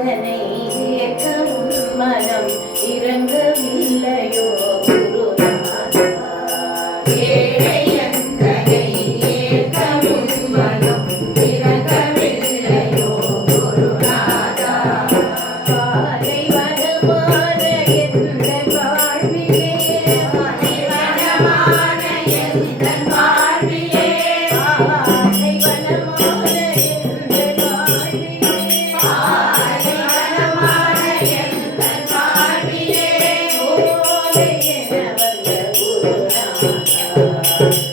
இதனை ஏற்கவும் மனம் இறங்கவில்லையோ குருநாதா. ஏழை அந்தனை ஏற்கவும் மனம் இறங்கவில்லையோ குருநாதா. பாலைவனமான எந்தன் வாழ்விலே, பாலைவனமான எந்தன் வாழ்விலே, பாலைவனமான எந்தன் வாழ்விலே, பாலைவனமான எந்தன் வாழ்விலே, சோலை என வந்த குருநாதா,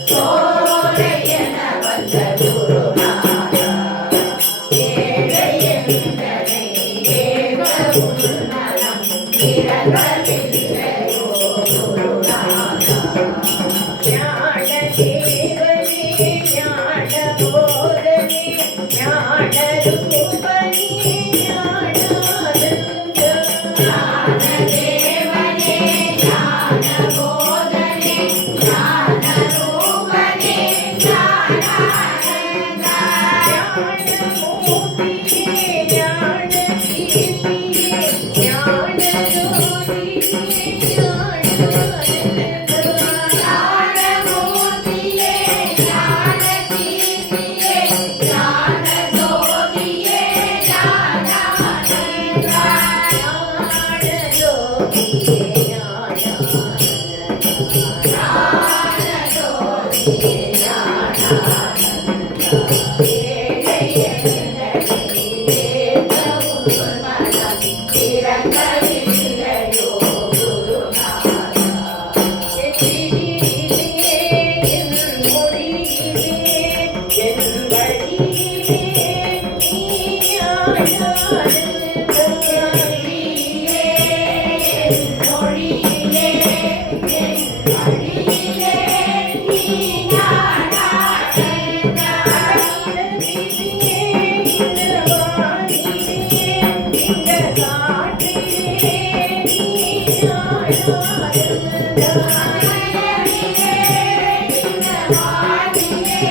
சோலை என வந்த குருநாதா. ஏழை எந்தனை ஏற்கவும் மனம் இறங்கவில்லையோ குருநாதா. ஞான தேவனே ஞான போதனே ஞான ரூபனே ஞானானந்த. ஞான தேவனே ஞான போதனே ஞான ரூபனே ஞானானந்த. ஞான மூர்த்தியே ஞான கீர்த்தியே ஞான ஜோதியே ஞானானந்த. ஞான மூர்த்தியே ஞான கீர்த்தியே ஞான ஜோதியே ஞானானந்த. ஞான ஜோதியே ஞானானந்த. ஞான ஜோதியே ஞானானந்த. ஏழை எந்தனை ஏற்கவும் மனம் இறங்கவில்லையோ குருநாதா. எதிரிலே என் மொழியிலே என் வழியிலே நீ ஞானானந்த. எதிரிலே என் மொழியிலே என் வழியிலே நீ ஞானானந்த. நிலவிலே இந்த வானிலே இந்த காற்றிலே நீ ஞானானந்த. நிலவிலே இந்த வானிலே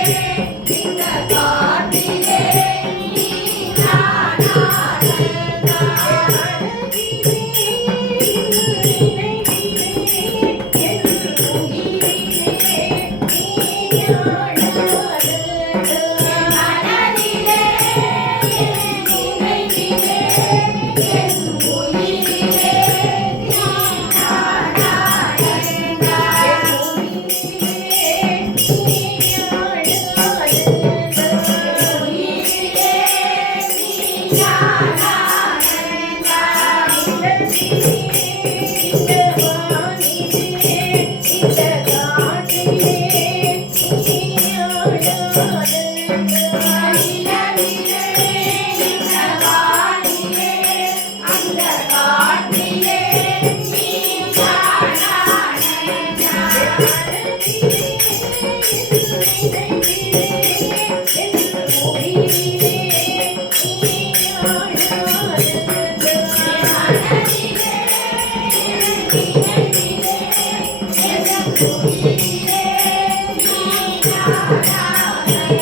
இந்த காற்றிலே நீ ஞானானந்த. மனதிலே நினைவிலே என் உயிரிலே நீ ஞானானந்த. மனதிலே நினைவிலே என் உயிரிலே நீ ஞானானந்த.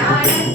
ஆனந்த